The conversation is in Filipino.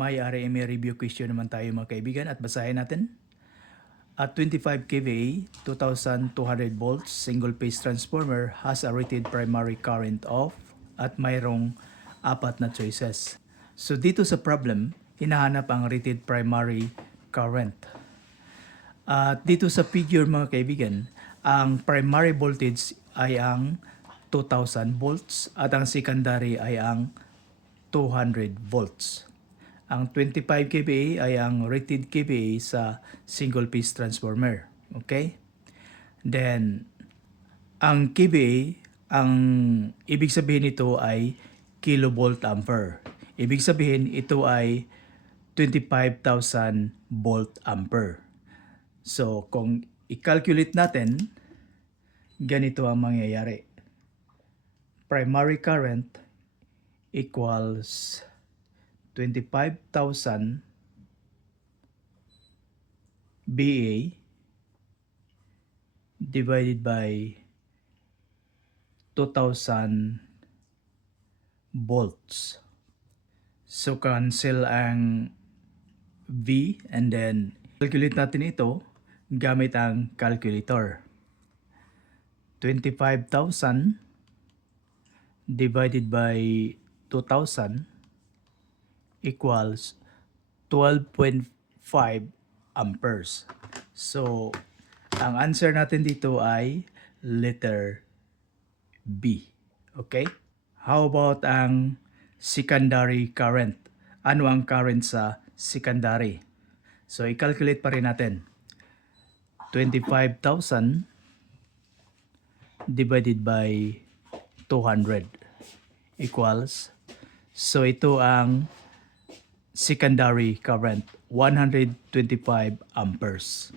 May RMA review question naman tayo mga kaibigan at basahin natin. At 25 kVA, 2,200 volts single phase transformer has a rated primary current of at mayroong apat na choices. So dito sa problem, hinahanap ang rated primary current. At dito sa figure mga kaibigan, ang primary voltage ay ang 2,000 volts at ang secondary ay ang 200 volts. Ang 25 kVA ay ang rated kVA sa single phase transformer. Okay? Then, ang kVA, ang ibig sabihin nito ay kilovolt ampere. Ibig sabihin ito ay 25,000 volt ampere. So, kung i-calculate natin, ganito ang mangyayari. Primary current equals 25,000 VA divided by 2,000 volts. So cancel ang V and then calculate natin ito gamit ang calculator. 25,000 divided by 2,000 equals 12.5 amperes. So, ang answer natin dito ay letter B. Okay? How about ang secondary current? Ano ang current sa secondary? So, i-calculate pa rin natin. 25,000 divided by 200 equals, so ito ang secondary current, 125 amperes.